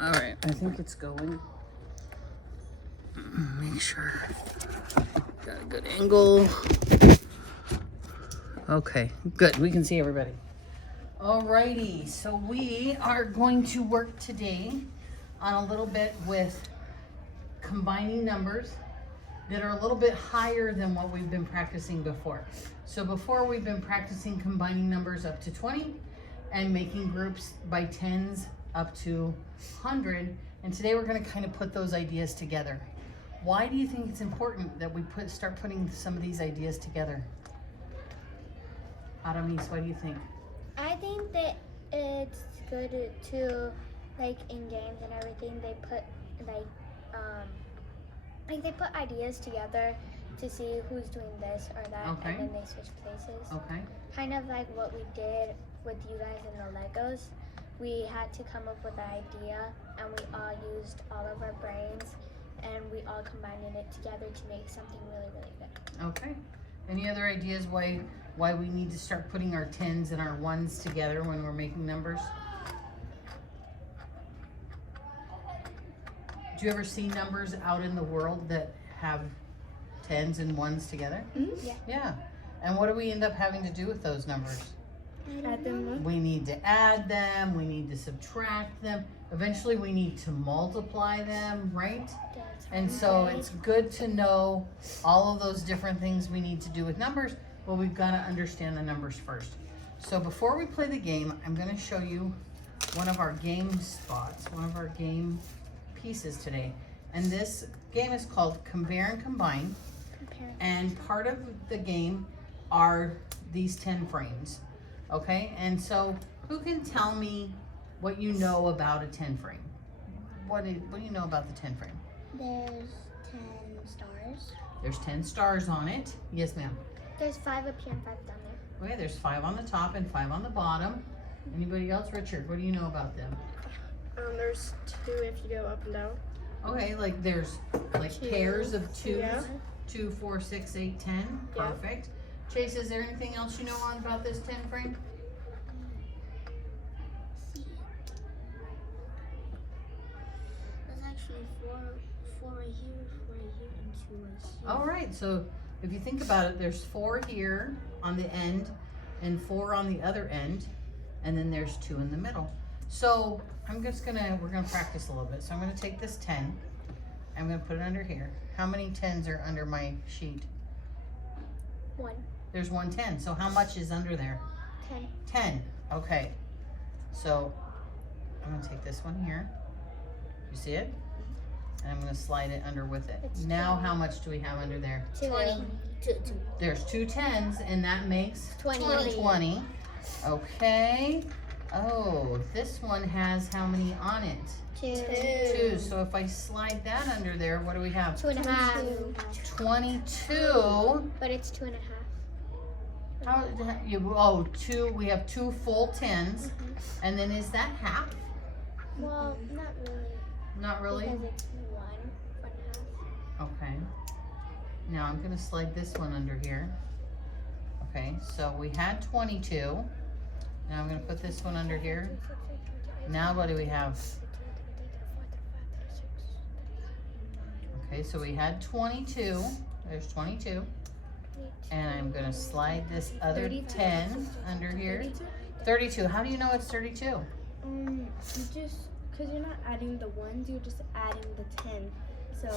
All right, I think it's going. Make sure. Got a good angle. Okay, good. We can see everybody. Alrighty, so we are going to work today on a little bit with combining numbers that are a little bit higher than what we've been practicing before. So before we've been practicing combining numbers up to 20 and making groups by tens up to 100. And today we're going to kind of put those ideas together. Why do you think it's important that we start putting some of these ideas together? Aramis, what do you think? I think that it's good to, like, in games and everything, they put they put ideas together to see who's doing this or that, Okay. and then they switch places. Okay. Kind of like what we did with you guys in the Legos. We had to come up with an idea, and we all used all of our brains, and we all combined it together to make something really, really good. Okay. Any other ideas why we need to start putting our tens and our ones together when we're making numbers? Do you ever see numbers out in the world that have tens and ones together? Mm-hmm. Yeah. Yeah. And what do we end up having to do with those numbers? Add them up. We need to add them, we need to subtract them. Eventually we need to multiply them, right? That's And so right. it's good to know all of those different things we need to do with numbers, but we've got to understand the numbers first. So before we play the game, I'm going to show you one of our game spots, one of our game pieces today. And this game is called Compare and Combine. And part of the game are these 10 frames. Okay, and so who can tell me what you know about a 10 frame? What do you know about the 10 frame? There's 10 stars. There's 10 stars on it. Yes, ma'am. There's 5 up here and 5 down there. Okay, there's 5 on the top and 5 on the bottom. Anybody else? Richard, what do you know about them? There's 2 if you go up and down. Okay, like there's like Two. pairs of 2s. Yeah. 2, 4, 6, 8, 10. Yeah. Perfect. Chase, is there anything else you know on about this 10 frame? There's actually four right here, and 2 right here. All right, so if you think about it, there's 4 here on the end and 4 on the other end, and then there's 2 in the middle. So we're gonna practice a little bit. So I'm gonna take this 10, I'm gonna put it under here. How many 10s are under my sheet? 1, There's 1 10, so how much is under there? 10. 10, okay. So I'm gonna take this one here. You see it? And I'm gonna slide it under with it. It's Now 20. how much do we have under there? 20. There's 2 10s and that makes 20. 20. Okay. Oh, this one has how many on it? 2. 2. So if I slide that under there, what do we have? 2.5. 22. But it's 2.5. How, two, we have 2 full 10s. And then is that half? Well, not really. Not really? Because it's 1.5. Okay. Now I'm gonna slide this one under here. Okay, so we had 22. Now I'm gonna put this one under here. Now what do we have? Okay, so we had 22. There's 22. And I'm gonna slide this other 10 under here. 32. How do you know it's 32? You just, because you're not adding the ones, you're just adding the 10. So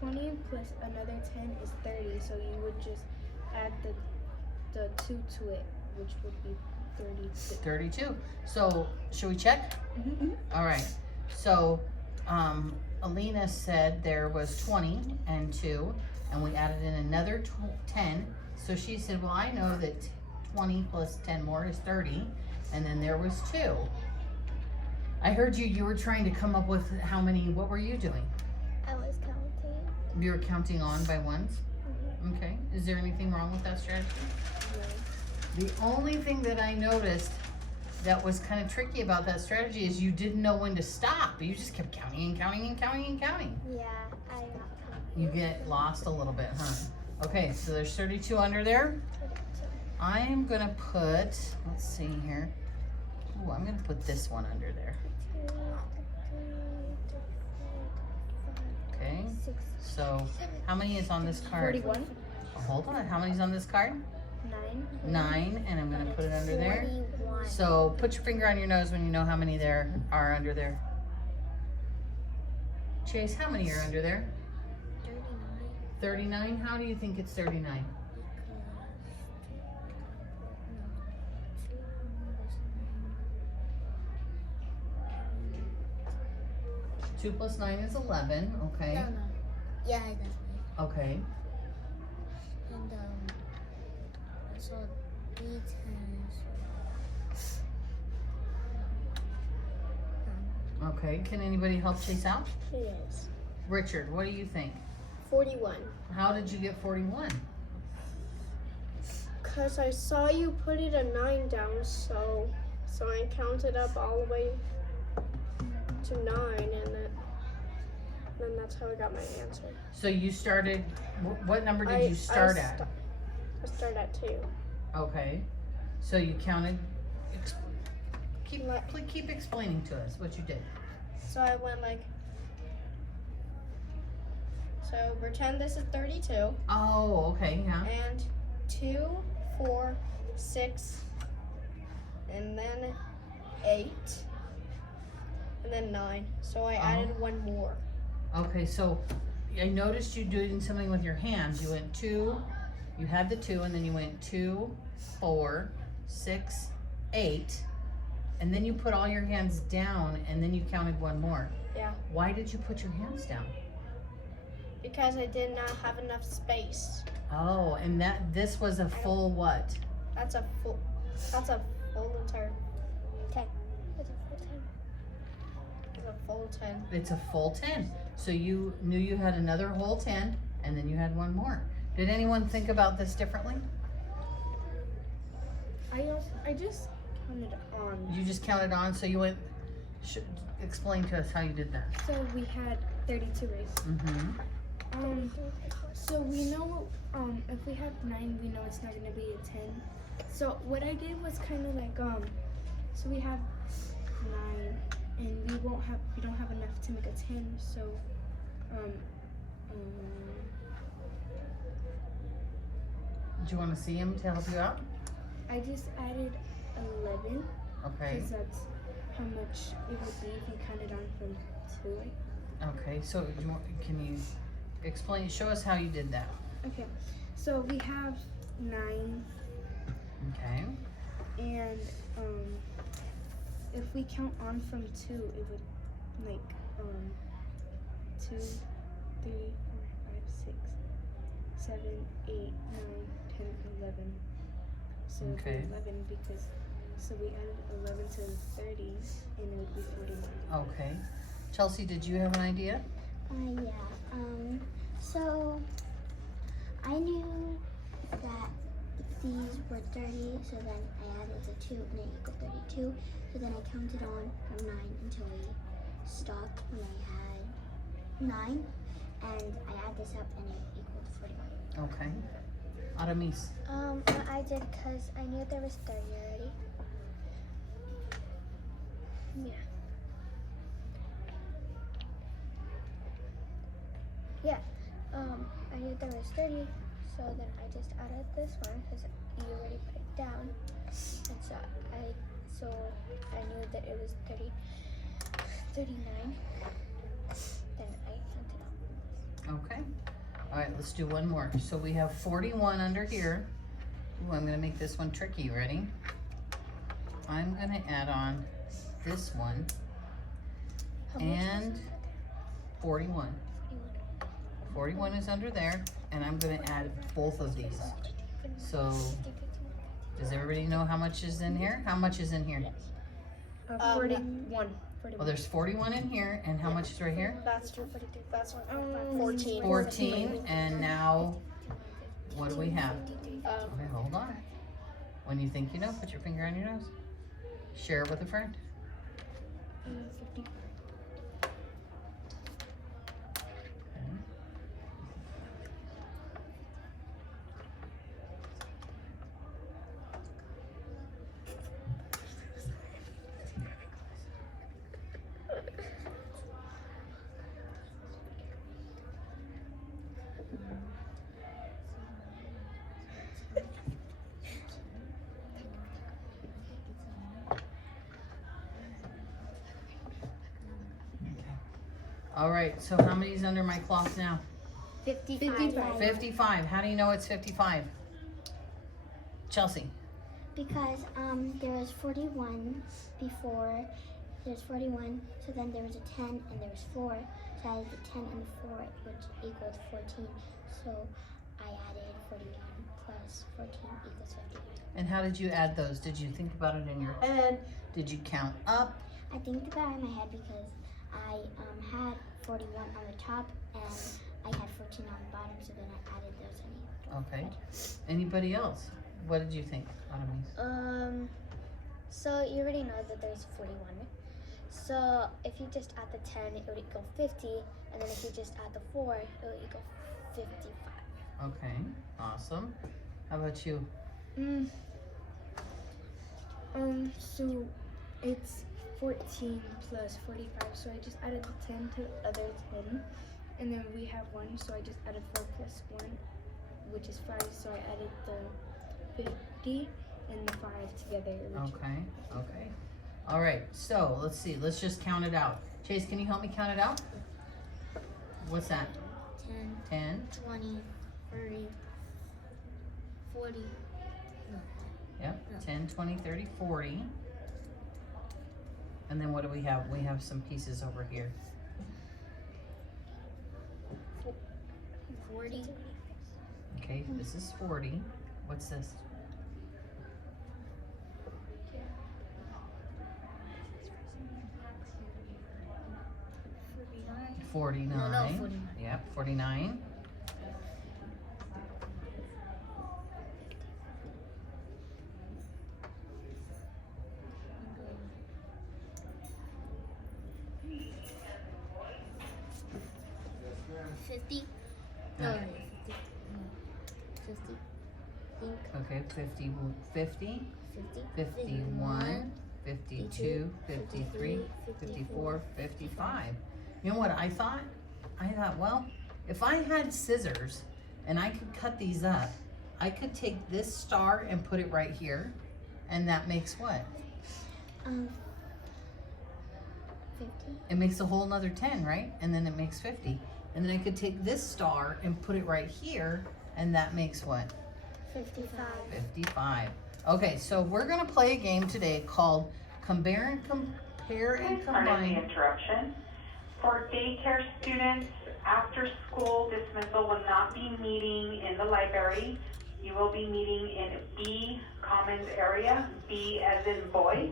20 plus another 10 is 30. So you would just add the 2 to it, which would be 32. 32. So should we check? All right. So Alina said there was 20 and 2, and we added in another 10. So she said, well, I know that 20 plus 10 more is 30, and then there was 2. I heard you were trying to come up with how many, what were you doing? I was counting. You were counting on by ones? Okay. Is there anything wrong with that strategy? The only thing that I noticed that was kind of tricky about that strategy is you didn't know when to stop. You just kept counting and counting and counting and counting. Yeah, I got You get lost a little bit, huh? Okay, so there's 32 under there. I am gonna put, let's see here. Ooh, I'm gonna put this one under there. Okay. So how many is on this card? 41. Oh, hold on. How many's on this card? 9. 9, and I'm gonna put it under there. 41. So put your finger on your nose when you know how many there are under there. Chase, how many are under there? 39. 39? How do you think it's 39? 2 plus 9 is 11, okay. No. Yeah, definitely. Okay. And so D10 Okay, can anybody help Chase out? Yes. Richard, what do you think? 41. How did you get 41? Cause I saw you put it a 9 down, so I counted up all the way to 9, and then that's how I got my answer. So you started, what number did you start at? I started at 2. Okay, so you counted, keep explaining to us what you did. So I went like, so pretend this is 32, Oh, okay, yeah. and 2, 4, 6, and then 8, and then 9. So I added one more. Okay, so I noticed you doing something with your hands. You went 2, you had the 2, and then you went 2, 4, 6, 8, and then you put all your hands down, and then you counted one more. Yeah. Why did you put your hands down? Because I did not have enough space. Oh, and this was a full what? That's a full entire, 10. it's a full 10. It's a full 10. So you knew you had another whole 10, and then you had one more. Did anyone think about this differently? I just counted on. You just counted on, so you went, explain to us how you did that. So we had 32 races. Mm-hmm. So we know, if we have 9, we know it's not gonna be a 10. So what I did was kind of like, so we have 9, and we don't have enough to make a 10. So, Do you want to see him to help you out? I just added 11, Okay. because that's how much it would be if you counted on from 2. Okay, so can you explain, show us how you did that? Okay, so we have 9, Okay. and if we count on from 2, it would like 2, 3, 4, 5, 6, 7, 8, 9, 10, 11. So it would Okay. be 11 because we added 11 to 30, and it would be 41. Okay. Chelsea, did you have an idea? Yeah. So I knew that these were 30, so then I added the 2 and it equaled 32. So then I counted on from 9 until we stopped when I had 9, and I add this up and it equaled 41. Okay. Aramis. I did because I knew there was 30 already. Yeah. Yeah. I knew there was 30, so then I just added this one because you already put it down, and so I knew that it was 39. Then I counted Okay. All right, let's do one more. So we have 41 under here. Ooh, I'm gonna make this one tricky. Ready? I'm gonna add on this one how much was and 41. 41 is under there, and I'm gonna add both of these. So, does everybody know how much is in here? How much is in here? 41. Well, there's 41 in here, and how much is right here? That's 14. 14, and now, what do we have? Okay, hold on. When you think you know, put your finger on your nose. Share it with a friend. 50. All right, so how many's under my cloth now? 55. 55. How do you know it's 55? Chelsea. Because there was 41 before. There's 41, so then there was a 10 and there was 4. So I added the 10 and the 4, which equaled 14. So I added 41 plus 14 equals 50. And how did you add those? Did you think about it in your head? Did you count up? I think about it in my head because I had 41 on the top and I had 14 on the bottom, so then I added those in. Okay. Anybody else? What did you think, Autumn? So you already know that there's 41. So if you just add the 10, it would equal 50, and then if you just add the 4, it would equal 55. Okay, awesome. How about you? So it's 14 plus 45, so I just added the 10 to the other 10, and then we have 1, so I just added 4 plus 1, which is 5, so I added the 50 and the 5 together. Okay, okay. All right, so let's see. Let's just count it out. Chase, can you help me count it out? What's that? 10, 10. 20, 30, 40. Yep, 10, 20, 30, 40. And then what do we have? We have some pieces over here. 40. Okay, this is 40. What's this? 49. No, 49. Yep, 49. 50. No. 50. 50. Think Okay, 50, 50, 50. 51, 52, 53, 54, 55. You know what I thought? I thought, well, if I had scissors and I could cut these up, I could take this star and put it right here, and that makes what? 50. It makes a whole nother 10, right? And then it makes 50. And then I could take this star and put it right here, and that makes what? 55. 55. Okay, so we're gonna play a game today called Compare and Pardon the Combine. interruption. For daycare students, after school dismissal will not be meeting in the library. You will be meeting in B Commons area, B as in boy.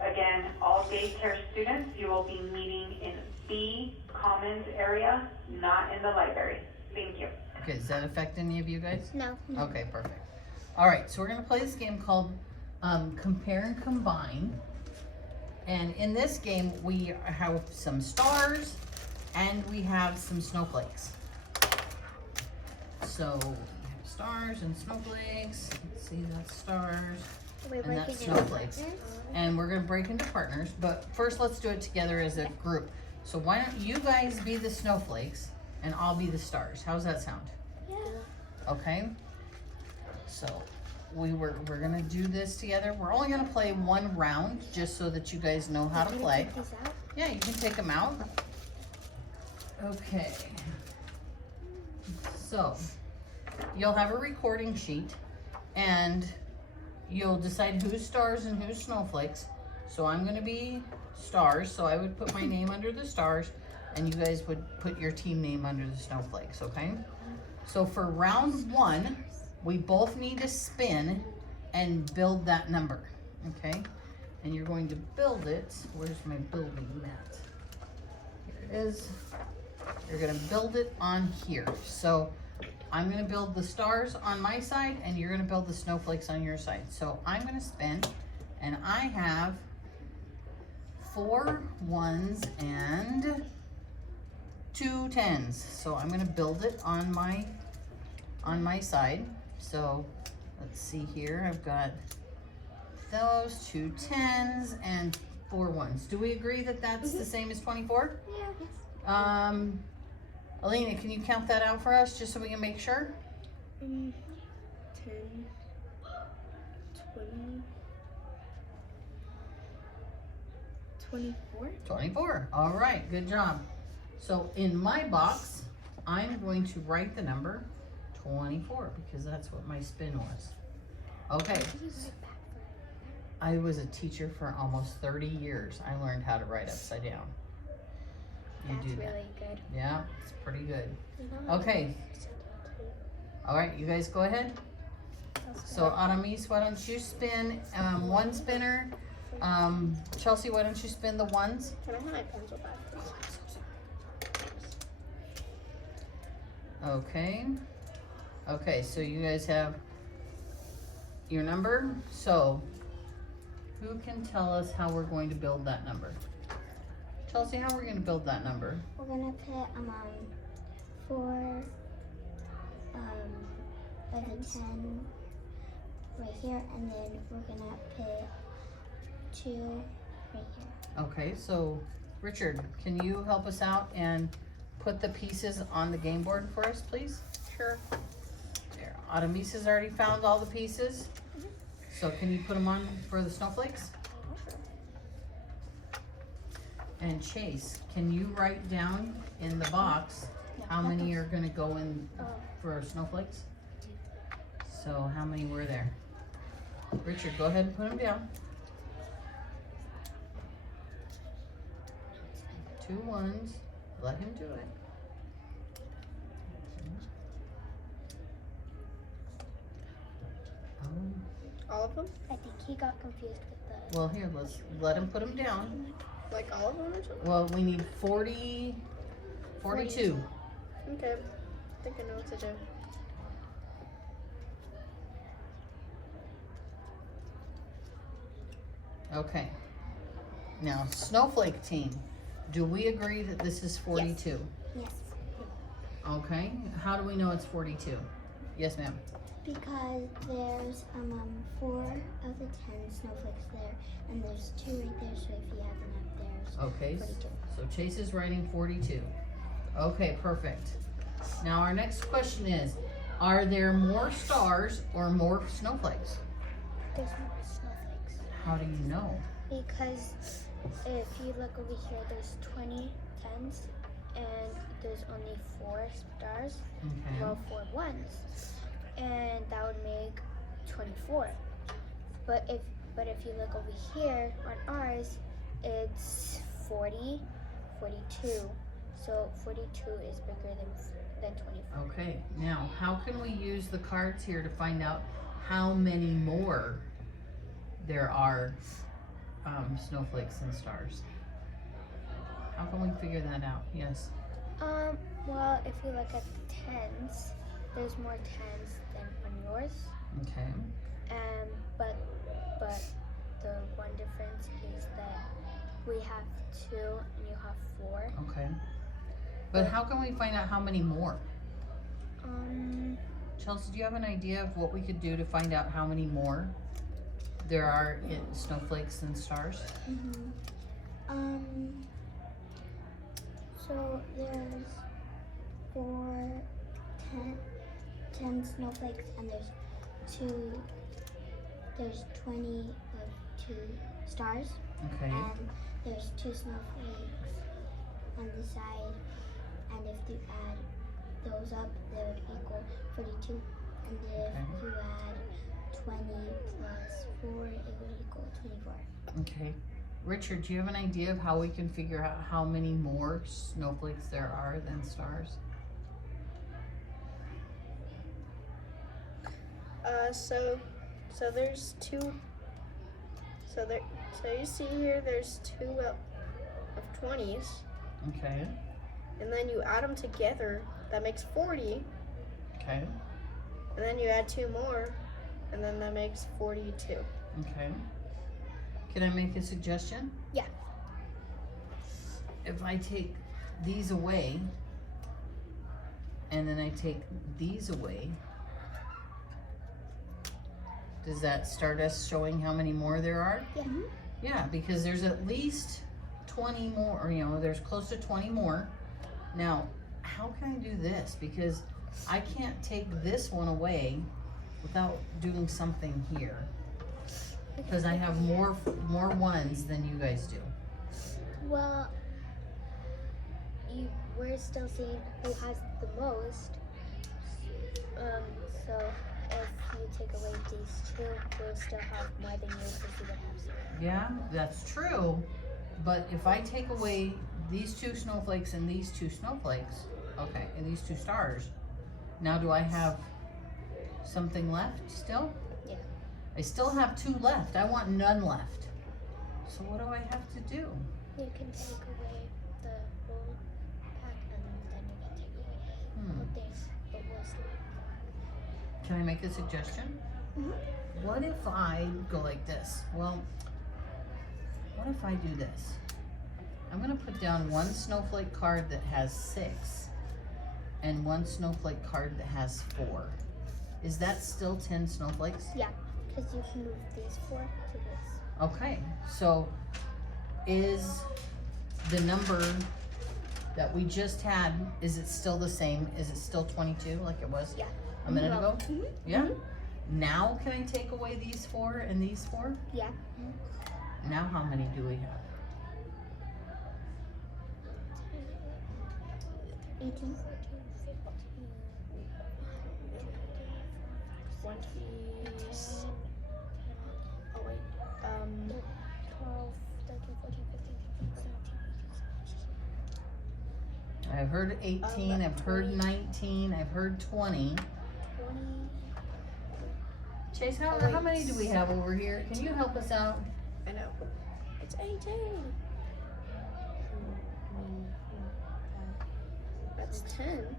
Again, all daycare students, you will be meeting in B Commons area, not in the library. Thank you. Okay, does that affect any of you guys? No. Okay, perfect. All right, so we're gonna play this game called Compare and Combine. And in this game, we have some stars and we have some snowflakes. So we have stars and snowflakes. Let's see, that's stars. We're And that's breaking into snowflakes. partners. And we're gonna break into partners, but first let's do it together as a group. So why don't you guys be the snowflakes and I'll be the stars. How's that sound? Yeah. Okay? So we're gonna do this together. We're only gonna play one round just so that you guys know how to Can you play. take these out? Yeah, you can take them out. Okay. So you'll have a recording sheet and you'll decide who's stars and who's snowflakes. So I'm gonna be stars, so I would put my name under the stars and you guys would put your team name under the snowflakes, okay? So for round one, we both need to spin and build that number, okay? And you're going to build it, where's my building mat? Here it is. You're gonna build it on here. So I'm gonna build the stars on my side and you're gonna build the snowflakes on your side. So I'm gonna spin and I have 4 1s and 2 10s. So I'm gonna build it on my side. So let's see here, I've got those 2 10s and 4 1s. Do we agree that that's the same as 24? Yeah. Alina, can you count that out for us just so we can make sure? 10, 20, 24. 24. All right, good job. So in my box, I'm going to write the number 24 because that's what my spin was. Okay. I was a teacher for almost 30 years. I learned how to write upside down. You That's do that. really good. Yeah, it's pretty good. Okay. All right, you guys go ahead. So Aramis, why don't you spin one spinner? Chelsea, why don't you spin the ones? Can I have my pencil back? Okay. Okay, so you guys have your number. So who can tell us how we're going to build that number? Chelsea, how are we going to build that number? We're gonna put 4 of the 10 right here, and then we're gonna put 2 right here. Okay, so Richard, can you help us out and put the pieces on the game board for us, please? Sure. There, Aramis has already found all the pieces. So can you put them on for the snowflakes? And Chase, can you write down in the box how many are gonna go in for snowflakes? So how many were there? Richard, go ahead and put them down. 2 ones, let him do it. All of them? I think he got confused with the. Well, here, let's let him put them down. Like all of them or something? Well, we need 42. Okay. I think I know what to do. Okay. Now, snowflake team, do we agree that this is 42? Yes, Okay. How do we know it's 42? Yes, ma'am. because there's 4 of the 10 snowflakes there, and there's 2 right there. So if you add them up, there's Okay. 42. So Chase is writing 42. Okay, perfect. Now our next question is, are there more stars or more snowflakes? There's more snowflakes. How do you know? Because if you look over here, there's 20 tens, and there's only 4 stars. Okay. Well, 4 ones, and that would make 24. But if you look over here on ours, it's 40, 42. So 42 is bigger than 24. Okay, now how can we use the cards here to find out how many more there are snowflakes and stars? How can we figure that out? Yes. Well, if you look at the tens, there's more tens than on yours. Okay. But the one difference is that we have 2 and you have 4. Okay. But how can we find out how many more? Chelsea, do you have an idea of what we could do to find out how many more there are in snowflakes and stars? So there's 10 snowflakes, and there's 20 of 2 stars, Okay. and there's 2 snowflakes on the side, and if you add those up, they would equal 42, and if you add 20 plus 4, it would equal 24. Okay. Richard, do you have an idea of how we can figure out how many more snowflakes there are than stars? So there's 2. So you see here, there's 2 of 20s, Okay. and then you add them together. That makes 40, Okay. and then you add 2 more, and then that makes 42. Okay. Can I make a suggestion? Yeah. If I take these away, and then I take these away, does that start us showing how many more there are? Yeah. Yeah, because there's at least 20 more, or there's close to 20 more. Now, how can I do this? Because I can't take this one away without doing something here. Because I have more ones than you guys do. Well, we're still seeing who has the most. So if you take away these two, we'll still have more than you because you would have zero. Yeah, that's true. But if I take away these two snowflakes and these two snowflakes, okay, and these two stars, now do I have something left still? Yeah. I still have two left. I want none left. So what do I have to do? You can take away the whole pack and then you can take away all things, but we'll still. Can I make a suggestion? Mhm. What if I go like this? Well, what if I do this? I'm gonna put down one snowflake card that has 6 and one snowflake card that has 4. Is that still 10 snowflakes? Yeah, because you can move these 4 to this. Okay, so is the number that we just had, is it still the same? Is it still 22 like it was Yeah. a minute ago? Mhm. Yeah? Now can I take away these 4 and these 4? Yeah. Now how many do we have? 18. 20. Oh wait. 12, 13, 14, 15, 16, 17, 18, I've heard 18, I've heard 19, I've heard 20. 20. Chase, how wait. many do we have over here? Can you help us out? I know. It's 18. That's 10.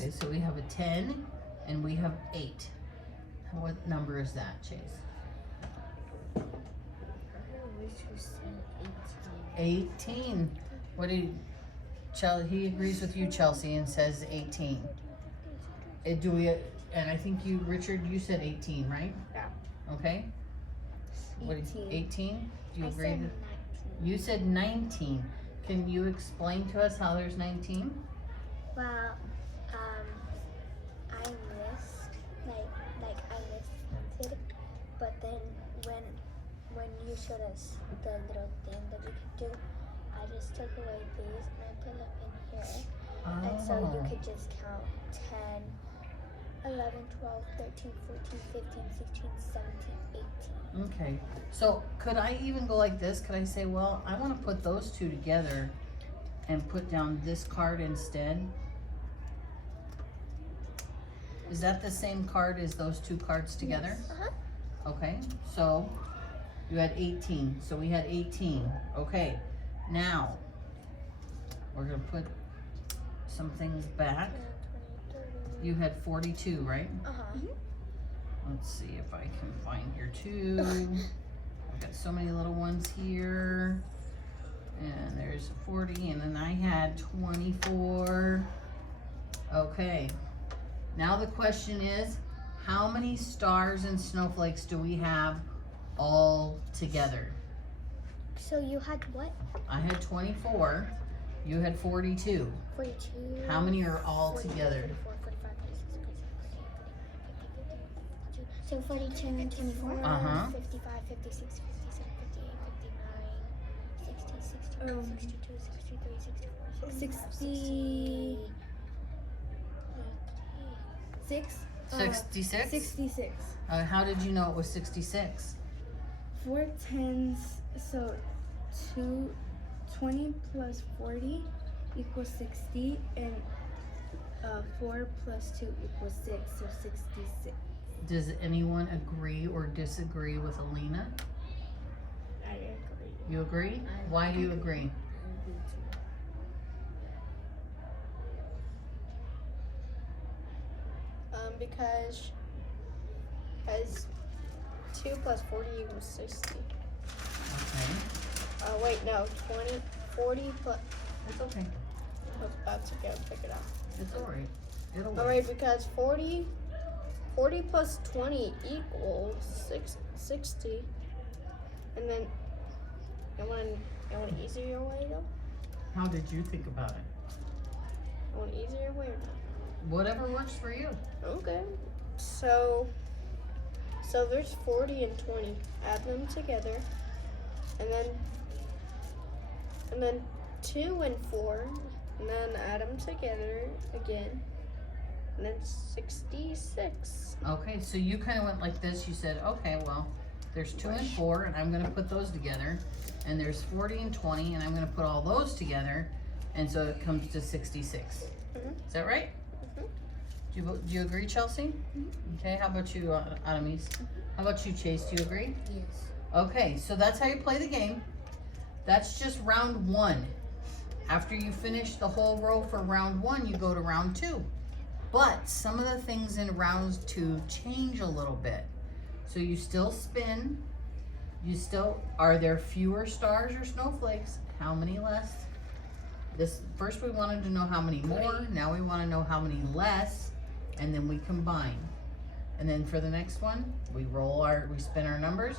Okay, so we have a 10 and we have 8. What number is that, Chase? 18. What do you, he agrees with you, Chelsea, and says 18. Do we, and I think you, Richard, you said 18, right? Yeah. Okay. What do you, 18? Do you I agree? said with- 19. You said 19. Can you explain to us how there's 19? Well, I missed, I missed, but then when you showed us the little thing that we could do, I just took away these and I put them in here. And so you could just count 10, 11, 12, 13, 14, 15, 16, 17, 18. Okay, so could I even go like this? Could I say, well, I want to put those two together and put down this card instead? Is that the same card as those two cards together? Uh-huh. Okay, so you had 18, so we had 18. Okay, now we're gonna put some things back. 20, 30. You had 42, right? Uh-huh. Let's see if I can find your 2. I've got so many little ones here. And there's 40, and then I had 24. Okay. Now the question is, how many stars and snowflakes do we have all together? So you had what? I had 24. You had 42. 42. How many are all together? 44, 45, 46, 47, 48, 49, 50, 51, 52, So 42 and 24. Uh-huh. 55, 56, 57, 58, 59, 60, 61, 62, 63, 64, 60. 6. 66? 66. How did you know it was 66? 4 tens, so 20 plus 40 equals 60, and 4 plus 2 equals 6, so 66. Does anyone agree or disagree with Alina? I agree. You agree? Why do you agree? Because 2 plus 40 equals 60. Okay. Wait, no, 20, 40 plus, It's okay. I was about to go pick it up. It's alright. It'll wait. Alright, because 40 plus 20 equals 60. And then, you want an easier way though? How did you think about it? One easier way or not? Whatever works for you. Okay. So there's 40 and 20. Add them together. And then 2 and 4. And then add them together again. And then 66. Okay, so you kind of went like this. You said, okay, well, there's 2 and 4, and I'm going to put those together. And there's 40 and 20, and I'm going to put all those together. And so it comes to 66. Mhm. Is that right? Mhm. Do you agree, Chelsea? Okay, how about you, Adamis? How about you, Chase? Do you agree? Yes. Okay, so that's how you play the game. That's just round 1. After you finish the whole row for round 1, you go to round 2. But some of the things in round 2 change a little bit. So you still spin. Are there fewer stars or snowflakes? How many less? First we wanted to know how many more. Now we want to know how many less, and then we combine. And then for the next one, we spin our numbers.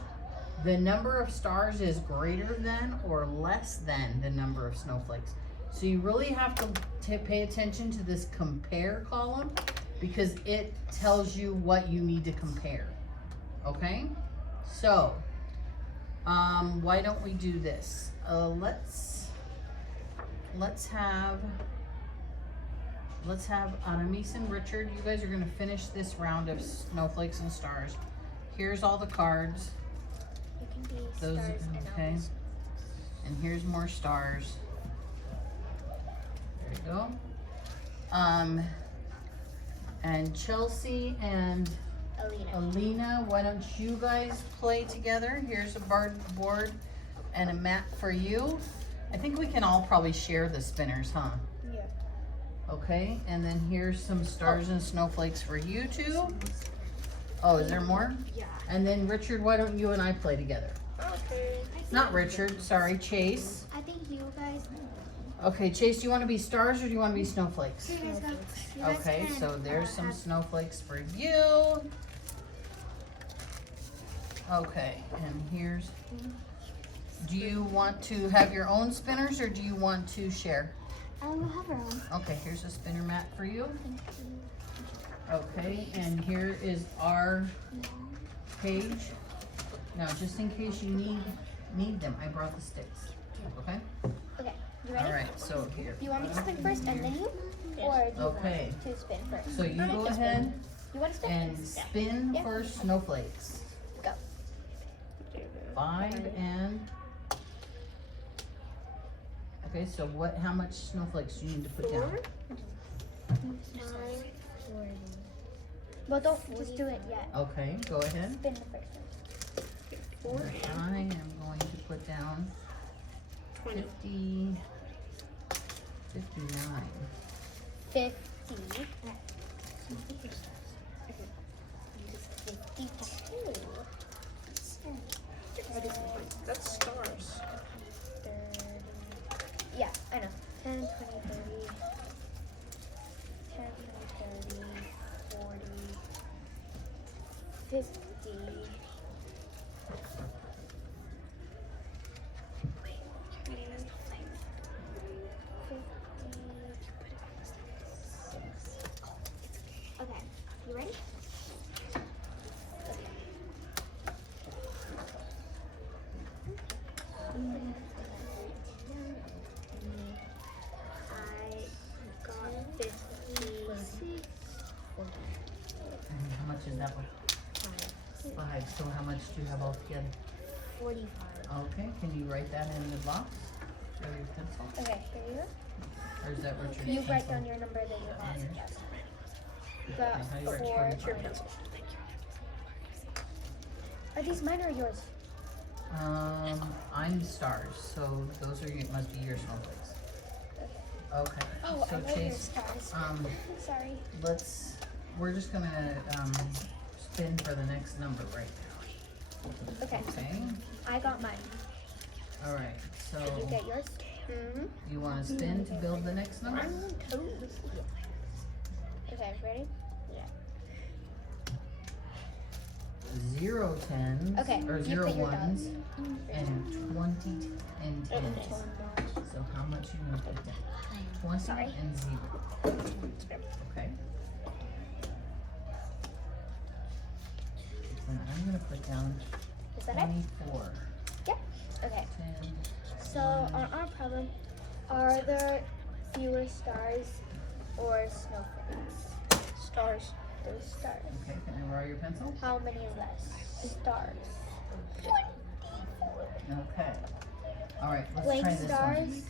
The number of stars is greater than or less than the number of snowflakes. So you really have to pay attention to this compare column, because it tells you what you need to compare. Okay? So, why don't we do this? Let's have Anamis and Richard. You guys are gonna finish this round of snowflakes and stars. Here's all the cards. You can be Those, stars and okay. elves. And here's more stars. There you go. And Chelsea and Alina, why don't you guys play together? Here's a board and a mat for you. I think we can all probably share the spinners, huh? Yeah. Okay, and then here's some stars and snowflakes for you two. Oh, is there more? Yeah. And then Richard, why don't you and I play together? Okay. Not Richard, sorry, Chase. I think you guys. Okay, Chase, do you want to be stars or do you want to be snowflakes? You guys go. You guys Okay, can, so there's some have- snowflakes for you. Okay, and here's, do you want to have your own spinners or do you want to share? We'll have our own. Okay, here's a spinner mat for you. Okay, and here is our page. Now, just in case you need them, I brought the sticks, okay? Okay, you ready? All right, so here. Do you want me to spin first and then you? Or do you Okay. want to spin first? So you go ahead You want to spin? and spin Yeah. for snowflakes. Go. 5 and, okay, so how much snowflakes do you need to put down? 9. Well, don't just do it yet. Okay, go ahead. Spin the first one. I am going to put down 59. 50. 52. That's stars. 30. Yeah, I know. 10, 20, 30. 10, 20, 30, 40, 50. Okay, you ready? I got 56. And how much is that one? 5. So how much do you have altogether? 45. Okay, can you write that in the box? Or your pencil? Okay, here you go. Or is that Richard's You pencil? write down your number that you have. Here. Yes. Okay, how do you write Got 4. 45? Are these mine or yours? I'm stars, so those are must be your snowflakes. Okay. Oh, So I know your Chase, stars. Sorry. we're just gonna spin for the next number right Okay, now. Okay. I got mine. All right. So Did you get yours? Mm-hmm. you want to spin to build the next number? Okay, ready? 0 10s Okay, or you 0 put your 1s and 20 and 10s. So how much you gonna put down? 20 Sorry. and 0. Okay. And I'm gonna put down Is that it? 24. Okay. 10. So on our problem, are there fewer stars or snowflakes? Stars. There's stars. Okay, can I borrow your pencil? How many less stars? Okay. Alright, let's Blank try this stars. one.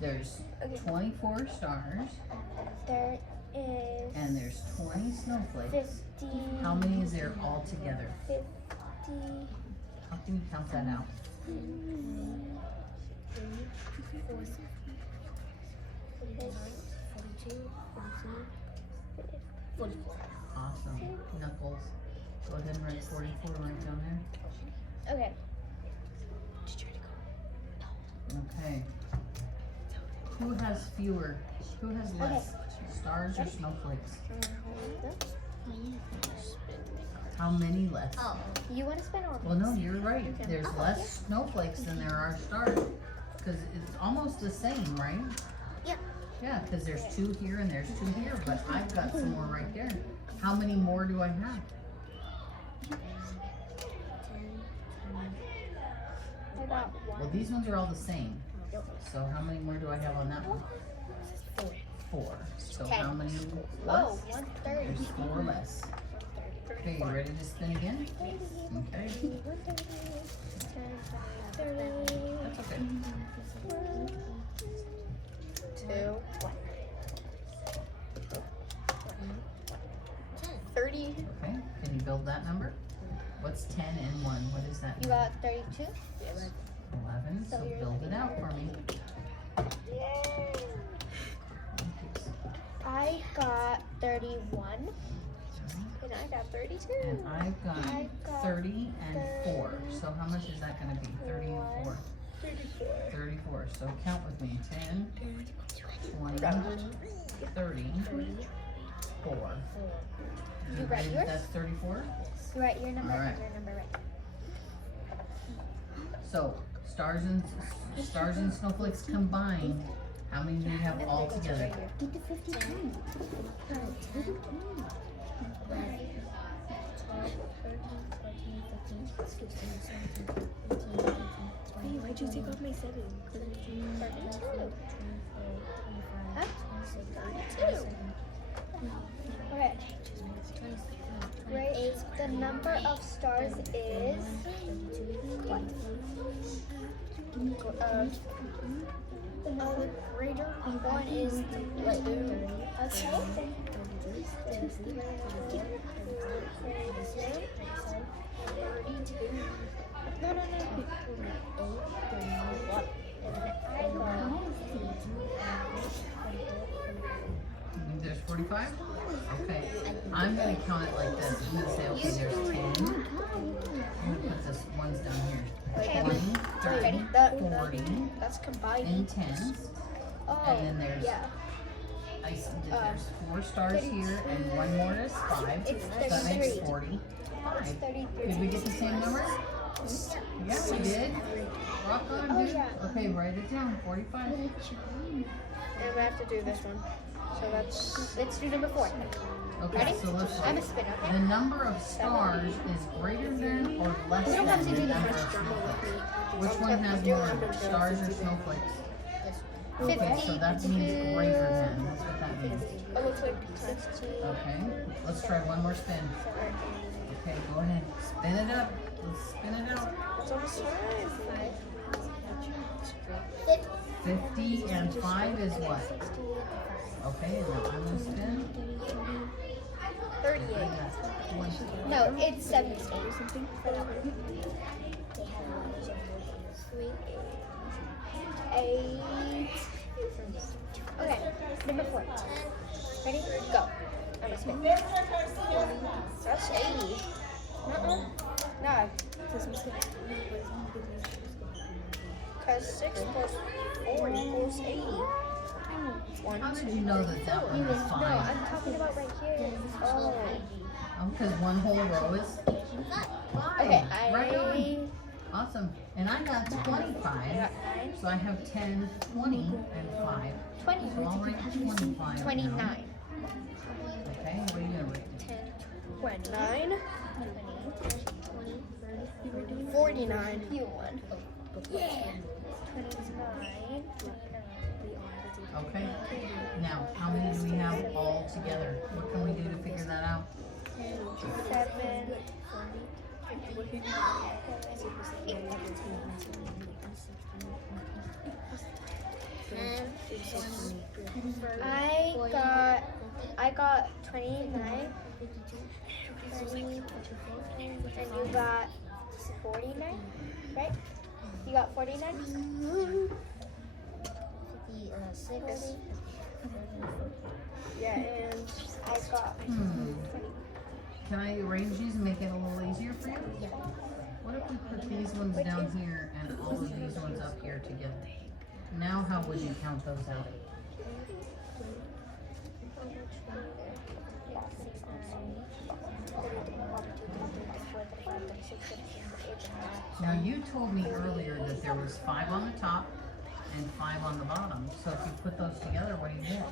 There's Okay. 24 stars There is and there's 20 snowflakes. 50. How many is there all together? 50. How can you count that out? Awesome. Knuckles. Go ahead and write 44 right down there. Okay. Okay. Who has fewer? Who has less? Stars or snowflakes? How many less? Oh, you want to spend all? Well, no, you're right. There's less snowflakes than there are stars. Because it's almost the same, right? Yeah. Yeah, because there's 2 here and there's 2 here, but I've got some more right there. How many more do I have? I got one. Well, these ones are all the same. So how many more do I have on that one? 4. So how many Oh, less? 130. There's 4 less. Okay, you ready to spin again? Okay. That's okay. 2. 30. Okay, can you build that number? What's 10 and 1? What is that? You got 32? 11, so build it out for me. I got 31. And I got 32. And I've got I got 30 and 4. So how much is that going to be? 30 and 4. 34. 34. So count with me. 10, 20, 30, 4. You write yours? That's 34. You write your number All right. and your number right. So stars and snowflakes combined, how many do you have all together? Get the 52. Hey, why'd you take off my 7? Huh? 32. Okay. Right. The number of stars is what? The greater one is blue. Okay. There's 45? Okay. I'm going to count it like this. I'm going to say, okay, there's 10. I'm going to put this ones down here. 20, 30, 40, That's combined. and 10s. Oh, And then there's, yeah. I see that there's 4 stars here and 1 more is 5. It's So that makes 33. 45. 33. Did we get the same number? Yeah, we did. Rock on, Oh, dude. yeah. Okay, write it down. 45. And we have to do this one. So that's. Let's do number 4. Okay, Ready? so let's I'm a spin, okay? the number of stars is greater than or less You don't have than to do the the number of first snowflakes. Which one has more, stars or snowflakes? 50. Okay, so that means greater than. That's what that means. It looks like 60. Okay, let's try one more spin. Okay, go ahead. Spin it up. Let's spin it out. It's almost time. 50 and 5 is what? Okay, and now I'm gonna spin. 38. No, it's 70. Eight. Okay, number 4. Ready? Go. I'm a spin. That's 80. No. Because 6 plus 4 equals 80. How did you know that that one was No, 5? I'm talking about right here. Oh. Oh, because one whole row is five. Okay, Right on. Awesome. And I got 25. So I have 10, 20, and 5. 20. So I'll write 25. 29. Now. Okay, what are you going to write? 29. 49. You won. Yeah. 29. Okay. Now, how many do we have all together? What can we do to figure that out? 7. I got 29. 20, and you got 49, right? You got 49? 6. Yeah, and I got Can I arrange these and make it a little easier for you? Yeah. What if we put these ones down here and all of these ones up here together? Now how would you count those out? Now you told me earlier that there was 5 on the top and 5 on the bottom. So if you put those together, what do you get?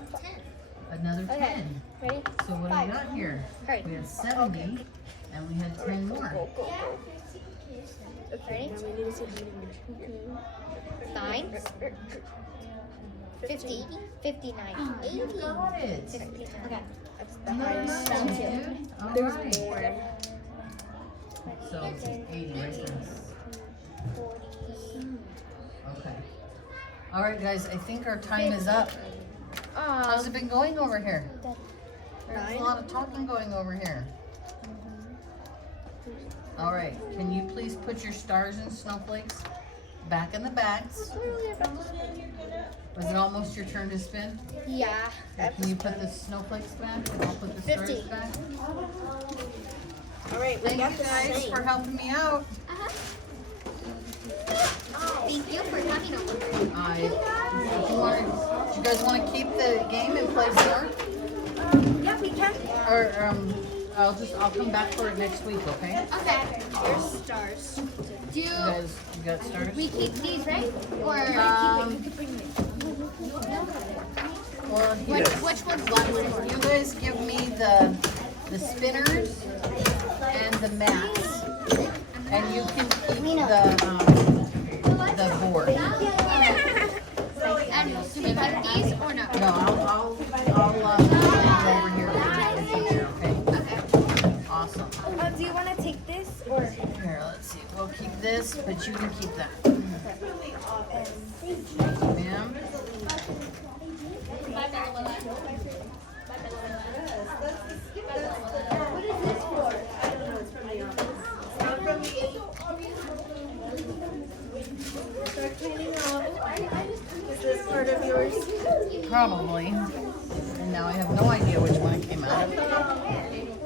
Another 10. Okay. Ready? So what do we got here? Hurry. We had 70 and we had 10 more. Ready? 9. 50. 59. 80. Got it. 59. Nice, dude. All there's right. more. So 80 right there. 40. Okay. All right, guys. I think our time is up. How's it been going over here? There's a lot of talking going over here. All right. Can you please put your stars and snowflakes back in the bags? Was it almost your turn to spin? Yeah. Can you put the snowflakes back? And I'll put the stars 50. back. All right, we Thank got you the guys same. for helping me out. Thank you for coming over. Do you guys want to keep the game and play more? Yeah, we can. Or I'll come back for it next week, okay? Okay. Here's stars. Do You guys, you got stars? we keep these, right? Or Or here. which one's left? You guys give me the spinners and the mats, and you can keep the board. And do we keep these or no? No, I'll put it over here for the future, okay? Okay. Awesome. Do you want to take this or? Here, let's see. We'll keep this, but you can keep that. Ma'am. Is this part of yours? Probably. And now I have no idea which one it came out of.